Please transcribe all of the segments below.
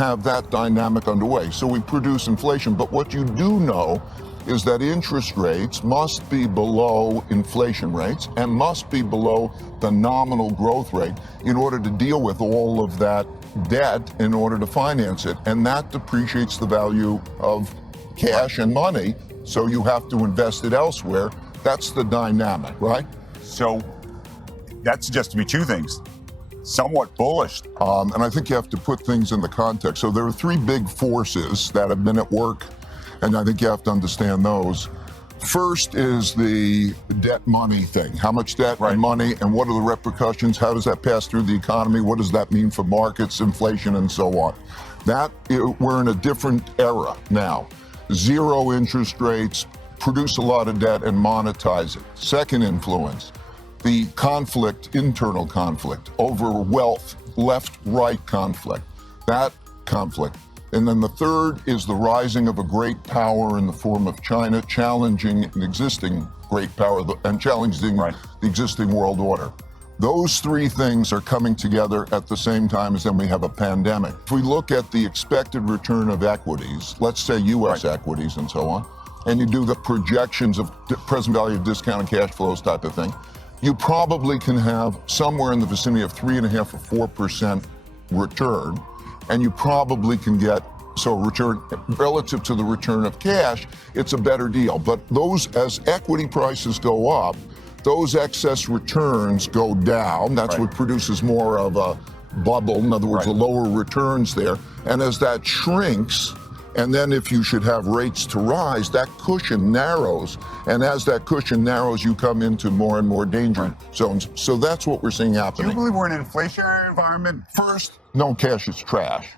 have that dynamic underway. So we produce inflation, but what you do know is that interest rates must be below inflation rates and must be below the nominal growth rate in order to deal with all of that debt in order to finance it. And that depreciates the value of cash and money, so you have to invest it elsewhere. That's the dynamic, right? So that suggests to me two things. Somewhat bullish. And I think you have to put things in the context. So there are three big forces that have been at work, and I think you have to understand those. First is the debt money thing. How much debt and money, and what are the repercussions? How does that pass through the economy? What does that mean for markets, inflation, and so on? We're in a different era now. Zero interest rates, produce a lot of debt and monetize it. Second influence, the conflict, internal conflict over wealth, left-right conflict, that conflict. And then the third is the rising of a great power in the form of China, challenging an existing great power and challenging the existing world order. Those three things are coming together at the same time as then we have a pandemic. If we look at the expected return of equities, let's say US equities and so on, and you do the projections of present value of discounted cash flows type of thing, you probably can have somewhere in the vicinity of 3.5% or 4% return, and you probably can get, so return relative to the return of cash, it's a better deal. But those, as equity prices go up, those excess returns go down. That's what produces more of a bubble. In other words, the lower returns there. And as that shrinks, and then if you should have rates to rise, that cushion narrows. And as that cushion narrows, you come into more and more danger zones. So that's what we're seeing happening. Do you believe we're in an inflationary environment? First, no cash is trash.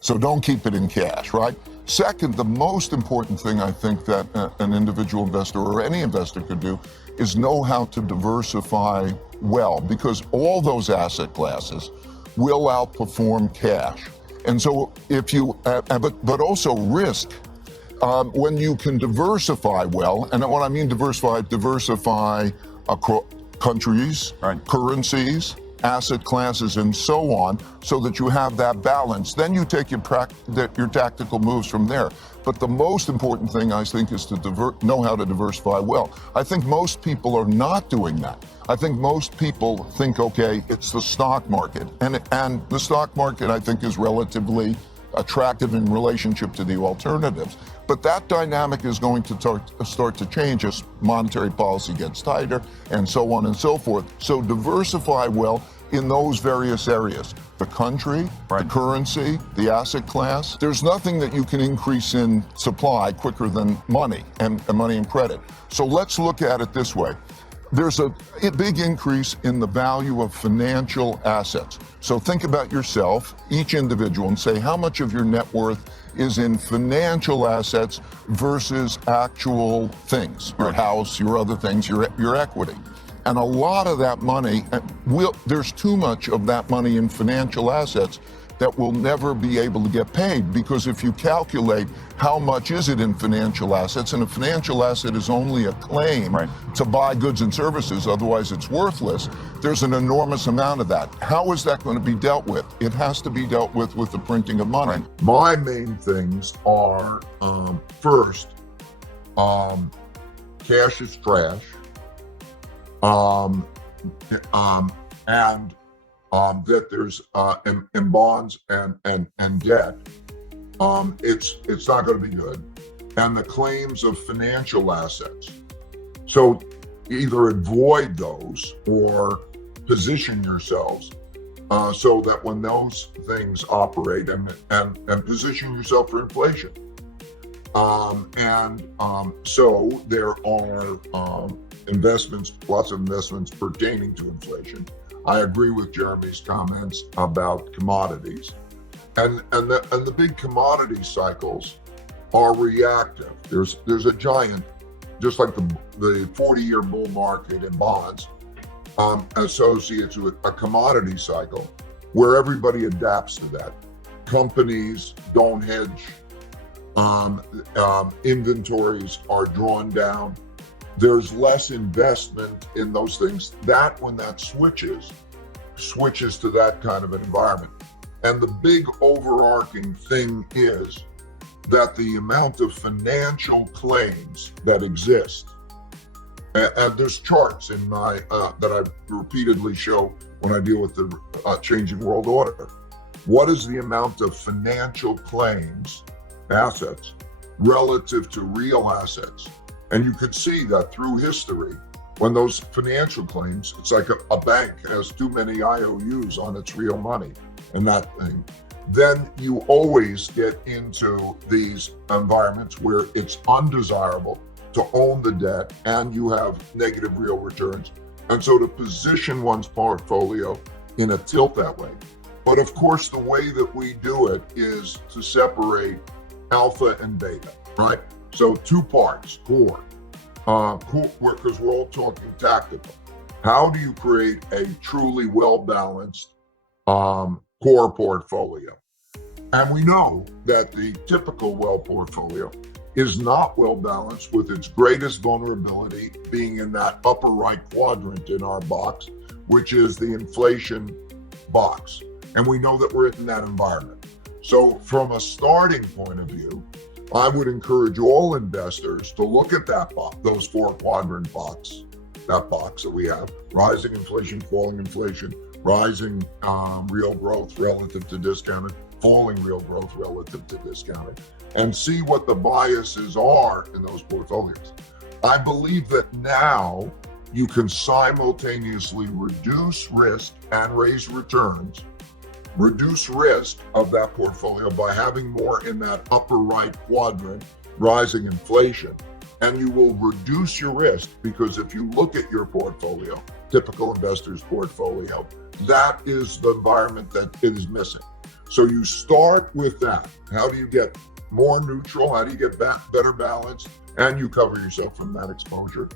So don't keep it in cash, right? Second, the most important thing I think that an individual investor or any investor could do is know how to diversify well, because all those asset classes will outperform cash. And so if you, but also risk, when you can diversify well, and when I mean diversify across countries, currencies, asset classes, and so on, so that you have that balance. Then you take your tactical moves from there. But the most important thing, I think, is to know how to diversify well. I think most people are not doing that. I think most people think, okay, it's the stock market. And the stock market, I think, is relatively attractive in relationship to the alternatives. But that dynamic is going to start to change as monetary policy gets tighter and so on and so forth. So diversify well in those various areas. The country, the currency, the asset class. There's nothing that you can increase in supply quicker than money and money and credit. So let's look at it this way. There's a big increase in the value of financial assets. So think about yourself, each individual, and say how much of your net worth is in financial assets versus actual things, your house, your other things, your equity. And a lot of that money, there's too much of that money in financial assets that will never be able to get paid, because if you calculate how much is it in financial assets, and a financial asset is only a claim to buy goods and services, otherwise it's worthless, there's an enormous amount of that. How is that going to be dealt with? It has to be dealt with the printing of money. My main things are, first, cash is trash, and that there's in bonds and debt, it's not going to be good. And the claims of financial assets. So either avoid those or position yourselves so that when those things operate and position yourself for inflation. So there are investments, lots of investments pertaining to inflation. I agree with Jeremy's comments about commodities, and the big commodity cycles are reactive. There's a giant, just like the 40-year bull market in bonds, associates with a commodity cycle where everybody adapts to that. Companies don't hedge, inventories are drawn down. There's less investment in those things. When that switches to that kind of an environment. And the big overarching thing is that the amount of financial claims that exist, and there's charts in my that I repeatedly show when I deal with the changing world order. What is the amount of financial claims, assets, relative to real assets? And you could see that through history, when those financial claims, it's like a bank has too many IOUs on its real money and that thing, then you always get into these environments where it's undesirable to own the debt and you have negative real returns. And so to position one's portfolio in a tilt that way. But of course, the way that we do it is to separate alpha and beta, right? So two parts, core, because we're all talking tactical. How do you create a truly well-balanced core portfolio? And we know that the typical well portfolio is not well balanced, with its greatest vulnerability being in that upper right quadrant in our box, which is the inflation box. And we know that we're in that environment. So from a starting point of view, I would encourage all investors to look at that box, those 4 quadrant box, that box that we have: rising inflation, falling inflation, rising real growth relative to discounted, falling real growth relative to discounted, and see what the biases are in those portfolios. I believe that now you can simultaneously reduce risk and raise returns, reduce risk of that portfolio by having more in that upper right quadrant, rising inflation, and you will reduce your risk, because if you look at your portfolio, typical investor's portfolio, that is the environment that it is missing. So you start with that. How do you get more neutral? How do you get better balance? And you cover yourself from that exposure.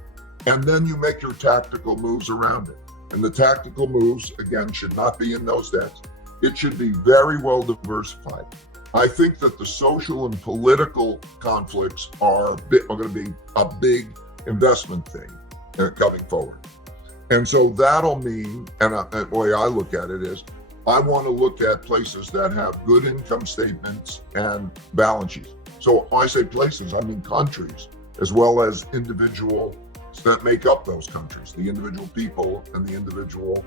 And then you make your tactical moves around it. And the tactical moves, again, should not be in those debts. It should be very well diversified. I think that the social and political conflicts are going to be a big investment thing coming forward. And so that'll mean, and the way I look at it is, I want to look at places that have good income statements and balance sheets. So when I say places, I mean countries, as well as individuals that make up those countries, the individual people and the individual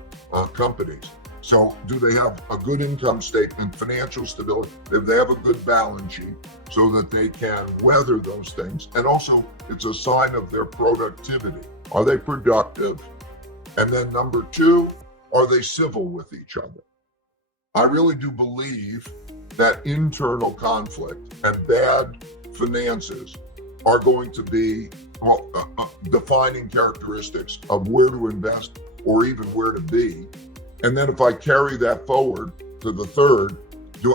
companies. So do they have a good income statement, financial stability? If they have a good balance sheet so that they can weather those things. And also, it's a sign of their productivity. Are they productive? And then number 2, are they civil with each other? I really do believe that internal conflict and bad finances are going to be defining characteristics of where to invest or even where to be. And then if I carry that forward to the third,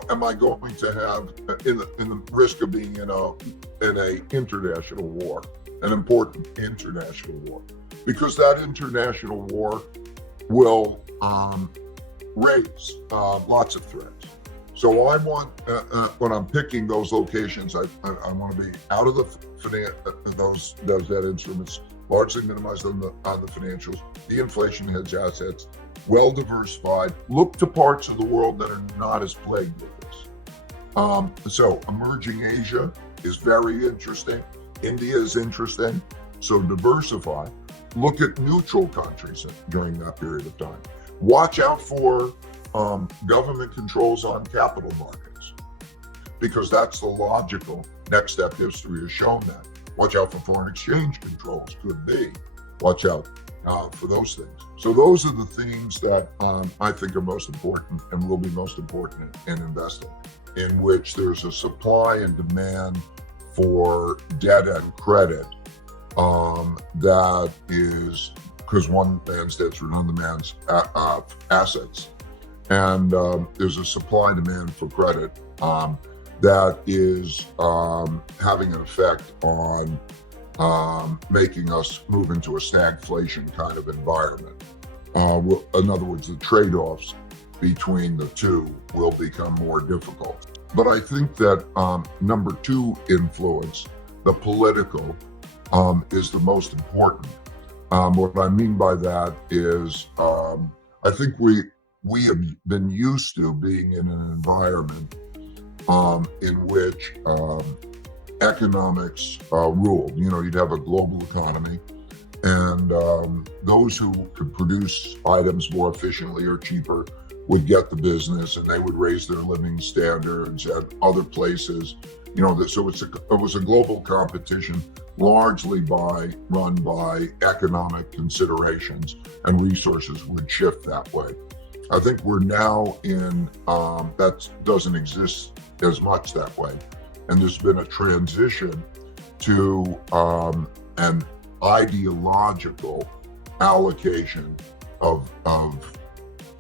am I going to have in the risk of being in a international war, an important international war? Because that international war will raise lots of threats. So I want, when I'm picking those locations, I want to be out of those debt instruments, largely minimized on the financials, the inflation hedge assets, well diversified. Look to parts of the world that are not as plagued with this. So emerging Asia is very interesting. India is interesting. So diversify. Look at neutral countries during that period of time. Watch out for government controls on capital markets, because that's the logical next step. History has shown that. Watch out for foreign exchange controls, could be. Watch out for those things. So those are the themes that I think are most important and will be most important in investing, in which there's a supply and demand for debt and credit that is, because one man's debts are another man's assets. And there's a supply demand for credit that is having an effect on making us move into a stagflation kind of environment. In other words, the trade-offs between the two will become more difficult. But I think that number 2 influence, the political, is the most important. What I mean by that is, I think we have been used to being in an environment in which economics ruled. You know, you'd have a global economy, and those who could produce items more efficiently or cheaper would get the business, and they would raise their living standards. And other places, you know, so it was a global competition, largely run by economic considerations, and resources would shift that way. I think we're now in that doesn't exist as much that way, and there's been a transition to an ideological allocation of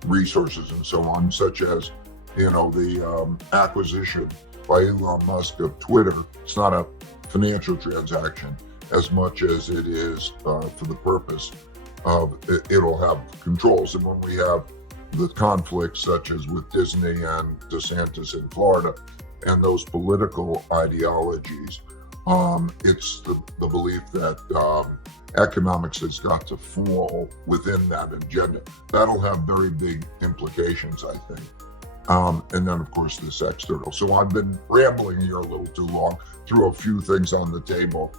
resources and so on, such as, you know, the acquisition by Elon Musk of Twitter. It's not a financial transaction as much as it is for the purpose of it'll have controls. And when we have the conflicts such as with Disney and DeSantis in Florida and those political ideologies, it's the belief that economics has got to fall within that agenda. That'll have very big implications, I think. And then, of course, this external. So I've been rambling here a little too long, threw a few things on the table.